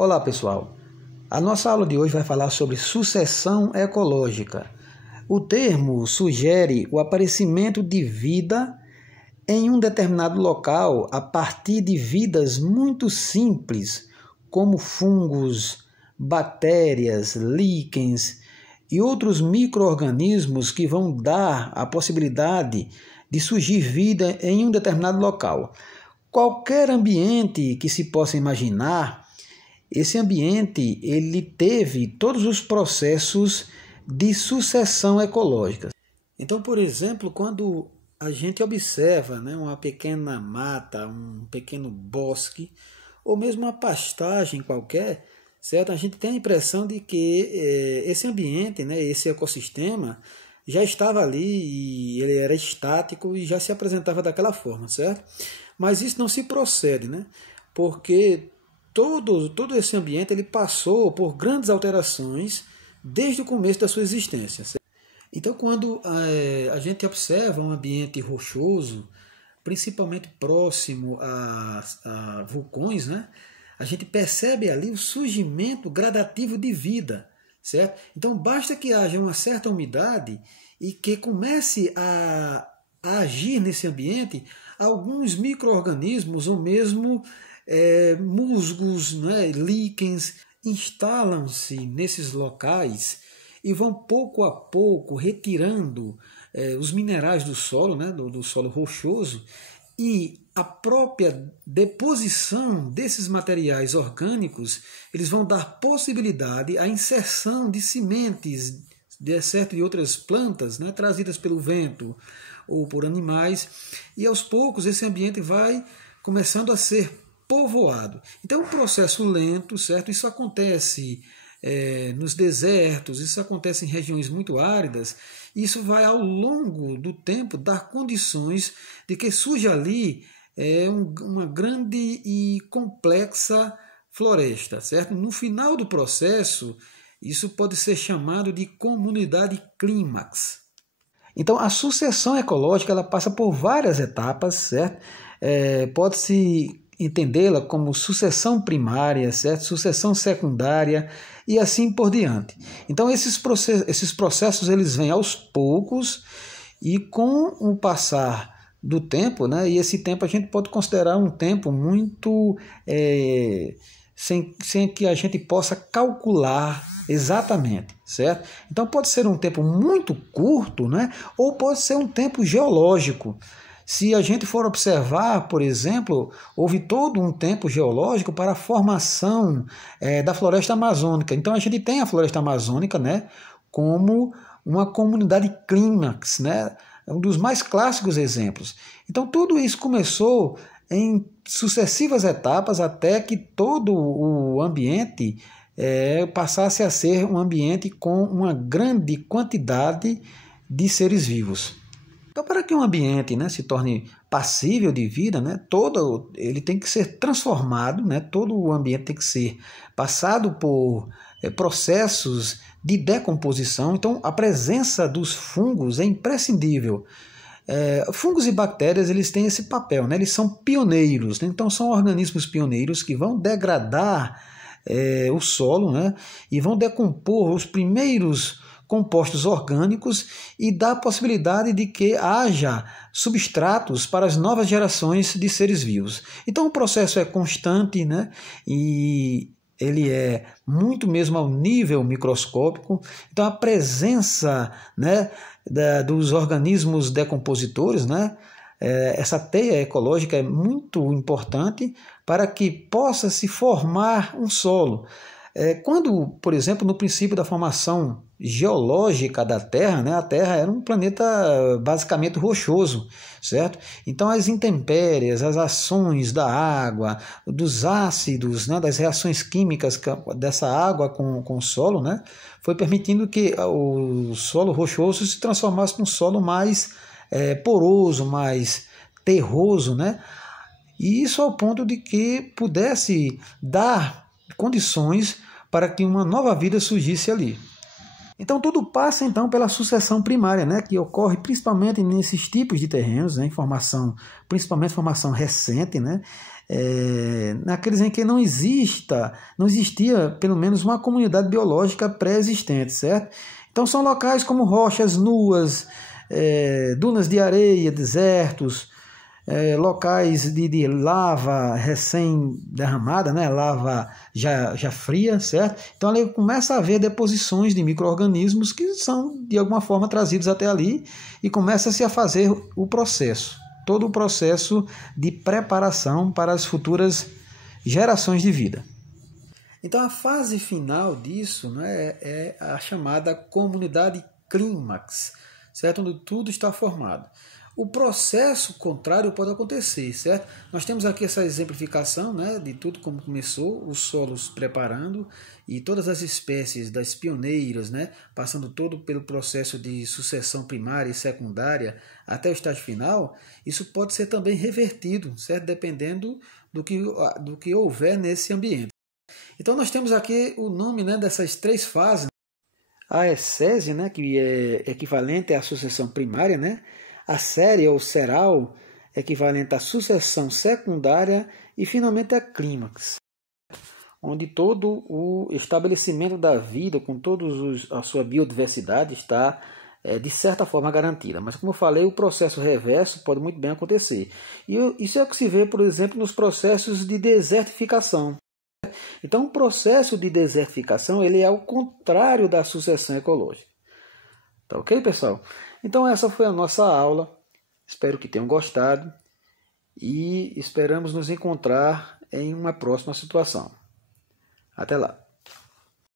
Olá pessoal, a nossa aula de hoje vai falar sobre sucessão ecológica. O termo sugere o aparecimento de vida em um determinado local a partir de vidas muito simples, como fungos, bactérias, líquens e outros micro-organismos que vão dar a possibilidade de surgir vida em um determinado local. Qualquer ambiente que se possa imaginar, esse ambiente ele teve todos os processos de sucessão ecológica. Então, por exemplo, quando a gente observa, uma pequena mata, um pequeno bosque, ou mesmo uma pastagem qualquer, certo? A gente tem a impressão de que esse ambiente, esse ecossistema, já estava ali e ele era estático e já se apresentava daquela forma, certo? Mas isso não se procede, porque todo esse ambiente ele passou por grandes alterações desde o começo da sua existência. Certo? Então, quando a gente observa um ambiente rochoso, principalmente próximo a vulcões, a gente percebe ali o surgimento gradativo de vida. Certo? Então basta que haja uma certa umidade e que comece a agir nesse ambiente alguns micro-organismos ou mesmo musgos, líquens, instalam-se nesses locais e vão pouco a pouco retirando os minerais do solo, do solo rochoso, e a própria deposição desses materiais orgânicos, eles vão dar possibilidade à inserção de sementes de outras plantas, trazidas pelo vento ou por animais, e aos poucos esse ambiente vai começando a ser povoado. Então é um processo lento, certo? Isso acontece nos desertos, isso acontece em regiões muito áridas. Isso vai ao longo do tempo dar condições de que surja ali uma grande e complexa floresta, certo? No final do processo, isso pode ser chamado de comunidade clímax. Então, a sucessão ecológica ela passa por várias etapas, certo? Pode-se entendê-la como sucessão primária, certo? Sucessão secundária e assim por diante. Então, esses processos eles vêm aos poucos e com o passar do tempo, e esse tempo a gente pode considerar um tempo muito sem que a gente possa calcular exatamente, certo? Então pode ser um tempo muito curto, ou pode ser um tempo geológico. Se a gente for observar, por exemplo, houve todo um tempo geológico para a formação da floresta amazônica. Então a gente tem a floresta amazônica, como uma comunidade clímax, um dos mais clássicos exemplos. Então tudo isso começou em sucessivas etapas até que todo o ambiente passasse a ser um ambiente com uma grande quantidade de seres vivos. Então, para que um ambiente se torne passível de vida, ele tem que ser transformado, todo o ambiente tem que ser passado por processos de decomposição. Então, a presença dos fungos é imprescindível. Fungos e bactérias eles têm esse papel, eles são pioneiros, então são organismos pioneiros que vão degradar o solo, e vão decompor os primeiros compostos orgânicos e dar a possibilidade de que haja substratos para as novas gerações de seres vivos. Então o processo é constante, e ele é muito mesmo ao nível microscópico. Então a presença dos organismos decompositores, essa teia ecológica é muito importante para que possa se formar um solo. Quando, por exemplo, no princípio da formação geológica da Terra, a Terra era um planeta basicamente rochoso, certo? Então as intempéries, as ações da água, dos ácidos, das reações químicas dessa água com o solo, foi permitindo que o solo rochoso se transformasse num solo mais poroso, mais terroso, e isso ao ponto de que pudesse dar condições para que uma nova vida surgisse ali. Então tudo passa então pela sucessão primária, né, que ocorre principalmente nesses tipos de terrenos, né, principalmente formação recente, né, naqueles em que não existia pelo menos uma comunidade biológica pré-existente, certo? Então são locais como rochas nuas, dunas de areia, desertos, locais de lava recém-derramada, né? Lava já fria, certo? Então ali começa a haver deposições de micro-organismos que são de alguma forma trazidos até ali e começa-se a fazer todo o processo de preparação para as futuras gerações de vida. Então a fase final disso, né, é a chamada comunidade clímax, certo? Onde tudo está formado. O processo contrário pode acontecer, certo? Nós temos aqui essa exemplificação, né, de tudo como começou, os solos preparando e todas as espécies das pioneiras, né, passando todo pelo processo de sucessão primária e secundária até o estágio final. Isso pode ser também revertido, certo? Dependendo do que houver nesse ambiente. Então nós temos aqui o nome, né, dessas três fases. A essese, né, que é equivalente à sucessão primária, né? A série ou seral, equivalente à sucessão secundária, e finalmente a clímax, onde todo o estabelecimento da vida, com toda a sua biodiversidade, está de certa forma garantida. Mas como eu falei, o processo reverso pode muito bem acontecer. E isso é o que se vê, por exemplo, nos processos de desertificação. Então, o processo de desertificação ele é o contrário da sucessão ecológica. Tá ok, pessoal? Então essa foi a nossa aula. Espero que tenham gostado e esperamos nos encontrar em uma próxima situação. Até lá!